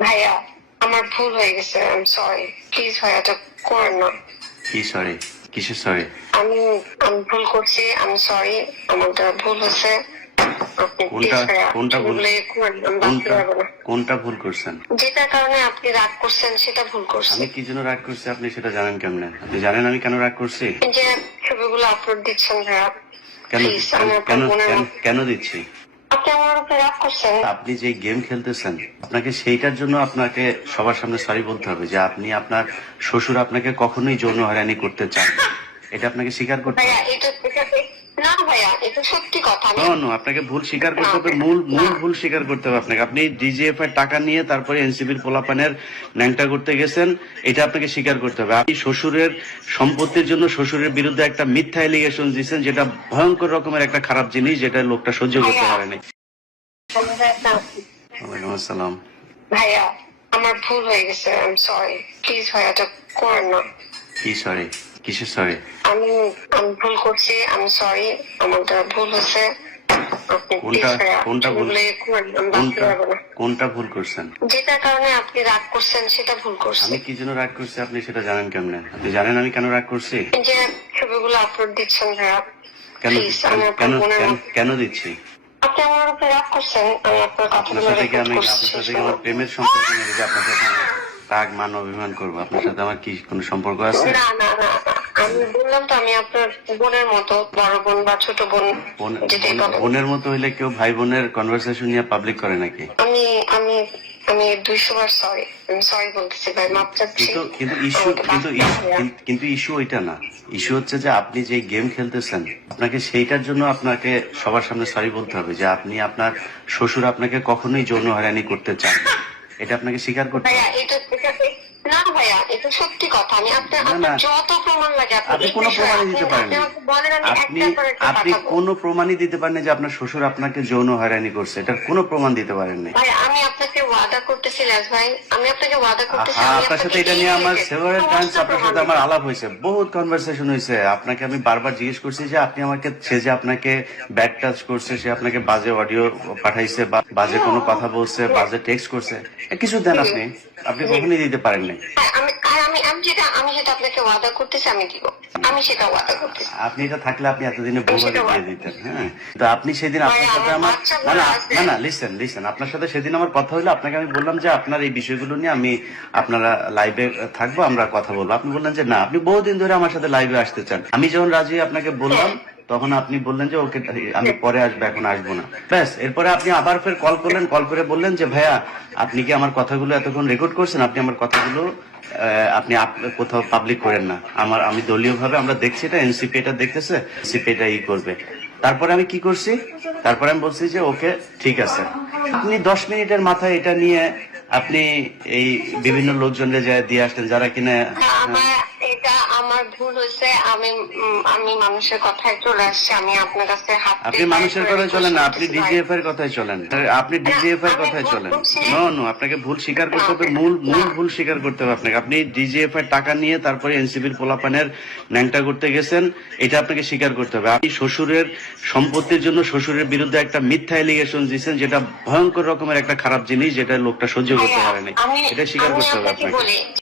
ভাইয়া আমার ভুল হয়ে গেছে, আই এম সরি। প্লিজ ভাইয়া এটা করেন না। কি সরি? কিসের সরি? আমি আমি ভুল করছি, আমি সরি। আমার দ্বারা ভুল হয়েছে। আপনি প্লিজ কোনটা ভাইয়া কোনটা ভুল? ভুলে করেন না, আমি বাঁচতে কোনটা পারবো না। কোনটা ভুল করছেন? যেটার কারণে আপনি রাগ করছেন সেটা ভুল করছি। আমি কি জন্য রাগ করছি আপনি সেটা জানেন কেমনে? আপনি জানেন আমি কেন রাগ করছি? এই যে ছবিগুলো আপলোড দিচ্ছেন ভাইয়া, কেন প্লিজ আমি আপনার কেন বোনের কেন- মতো। কেন দিচ্ছি? আপনি আমার উপরে রাগ করছেন। আপনি যে গেম খেলতেছেন আপনাকে সেইটার জন্য আপনাকে সবার সামনে সরি বলতে হবে যে আপনি আপনার শ্বশুর আপনাকে কখনোই যৌন হয়রানি করতে চান না। এটা আপনাকে স্বীকার করতে ভাইয়া হবে। না ভাইয়া, এটা সত্যি কথা। আপনাকে ভুল স্বীকার করতে হবে, মূল ভুল স্বীকার করতে হবে আপনাকে। আপনি ডিজিএফ এর টাকা নিয়ে তারপরে এনসিবির পোলাপানের ন্যাংটা করতে গেছেন, এটা আপনাকে স্বীকার করতে হবে। আপনি শ্বশুরের সম্পত্তির জন্য শ্বশুরের বিরুদ্ধে একটা মিথ্যা এলিগেশন দিয়েছেন, যেটা ভয়ঙ্কর রকমের একটা খারাপ জিনিস, যেটা লোকটা সহ্য করতে পারেনি। ওয়ালাইকুম আসসালাম। ভাইয়া আমার ভুল হয়ে গেছে, আই এম সরি। প্লিজ ভাইয়া এটা করেন না। কি সরি? কিসের সরি? আমি আমি ভুল করছি, আমি সরি। আমার দ্বারা ভুল হয়েছে। আপনি প্লিজ ভাইয়া কোনটা ভুল? ভুলে করেন না, আমি বাঁচতে পারবো না। কোনটা ভুল করছেন? যেটার কারণে আপনি রাগ করছেন সেটা ভুল করছি। আমি কি জন্য রাগ করছি আপনি সেটা জানেন কেমনে? আপনি জানেন আমি কেন রাগ করছি? এই যে ছবিগুলো আপলোড দিচ্ছেন ভাইয়া, কেন প্লিজ আমি আপনার কেন বোনের কেন- মতো। কেন দিচ্ছি? আপনি আমার উপরে রাগ করছেন, আমি আপনার আপনার কথাগুলো সাথে কি রেকর্ড আপনার করছি। সাথে কি আমার প্রেমের সম্পর্ক নেই যে আপনার সাথে আমি রাগ মান অভিমান করবো? আপনার সাথে আমার কি কোনো সম্পর্ক আছে? না না না না, আমি বললাম তো আমি আপনার বোনের মতো, বড় বোন বা ছোট বোন যেটাই বলেন। বোনের মতো হইলে কেউ ভাই বোনের কনভারসেশন নিয়ে পাবলিক করে নাকি? আমি আমি আমি 200 বার সরি, আমি সরি বলতেছি ভাই, মাপ চাচ্ছি। কিন্তু কিন্তু ইস্যু কিন্তু ইস্যু ওইটা না। ইস্যু হচ্ছে যে আপনি যে গেম খেলতেছেন আপনাকে সেইটার জন্য আপনাকে সবার সামনে সরি বলতে হবে যে আপনি আপনার শ্বশুর আপনাকে কখনোই যৌন হয়রানি করতে চান না। এটা আপনাকে স্বীকার করতে ভাইয়া হবে। না ভাইয়া, এটা সত্যি কথা। আমি আপনার না, না। যত প্রমাণ লাগে আপনি কোনো প্রমাণই দিতে পারেন না। আমাকে বলেন, আমি আপনি একটার পর একটা আপনি পাঠাবো। কোনো প্রমাণই দিতে পারেন না যে আপনার শ্বশুর আপনাকে যৌন হয়রানি করছে। এটার কোনো প্রমাণ দিতে পারেন না। ভাই আমি আপনাকে ওয়াদা করতেছি রাজ ভাই, আমি আপনাকে ওয়াদা করতেছি। হ্যাঁ, আমি আপনার সাথে এটা নিয়ে আমার সেভারাল টাইমস আপনার সাথে আমার আলাপ হয়েছে, বহুত কনভারসেশন হয়েছে। আপনাকে আমি বারবার জিজ্ঞেস করছি যে আপনি আমাকে, সে যে আপনাকে ব্যাড টাচ করছে, সে আপনাকে বাজে অডিও পাঠাইছে, বা বাজে কোনো কথা বলছে, বাজে টেক্সট করছে, কিছু দেন আপনি আপনি কখনই দিতে পারেন নাই। আমি যেটা আপনাকে ওয়াদা করতেছি আমি দিব, আমি সেটা ওয়াদা করতেছি। আপনি এটা থাকলে আপনি এতদিনে বউবাড়ি দিয়ে দিতেন। হ্যাঁ, তো আপনি সেদিন আপনার ভাই, সাথে আমার আমার বাচ্চাগুলো না না আছে। না না লিসেন, আপনার সাথে সেদিন আমার কথা হলো, আপনাকে আমি বললাম যে আপনার এই বিষয়গুলো নিয়ে আমি আপনারা লাইভে থাকবো, আমরা কথা বলবো। আপনি বললেন যে না, আপনি বহুদিন ধরে আমার সাথে লাইভে আসতে চান। আমি যখন রাজি আপনাকে বললাম তখন আপনি বললেন যে ওকে আমি পরে আসবো, এখন আসবো না। ব্যাস, এরপরে আপনি আবার ফের কল করলেন, কল করে বললেন যে ভাইয়া আপনি কি আমার কথাগুলো এতক্ষণ রেকর্ড করছেন? আপনি আমার কথাগুলো আপনি কোথাও পাবলিক করেন না। আমি দলীয় ভাবে আমরা দেখছি, এটা এনসিপি এটা দেখতেছে, এনসিপি এটা ই করবে। তারপরে আমি কি করছি? তারপরে আমি বলছি যে ওকে ঠিক আছে। আপনি 10 মিনিটের মাথায় এটা নিয়ে আপনি এই বিভিন্ন লোকজনকে যায় দিয়ে আসলেন, যারা কিনা এটা আমার ভুল হয়েছে। আমি মানুষের কথায় চলে আসছি। আমি আপনার কাছে হাত আপনি মানুষের কথায় চলেন না, আপনি ডিজিএফ এর কথায় চলেন। আপনি ডিজিএফ এর কথায় চলেন। নো, আপনাকে ভুল স্বীকার করতে হবে, মূল ভুল স্বীকার করতে হবে আপনাকে। আপনি ডিজিএফ এর টাকা নিয়ে তারপরে এনসিবির পোলাপানের ন্যাংটা করতে গেছেন, এটা আপনাকে স্বীকার করতে হবে। আপনি শ্বশুরের সম্পত্তির জন্য শ্বশুরের বিরুদ্ধে একটা মিথ্যা এলিগেশন দিয়েছেন, যেটা ভয়ঙ্কর রকমের একটা খারাপ জিনিস, যেটা লোকটা সহ্য করতে পারেনি। এটা স্বীকার করতে হবে আপনাকে।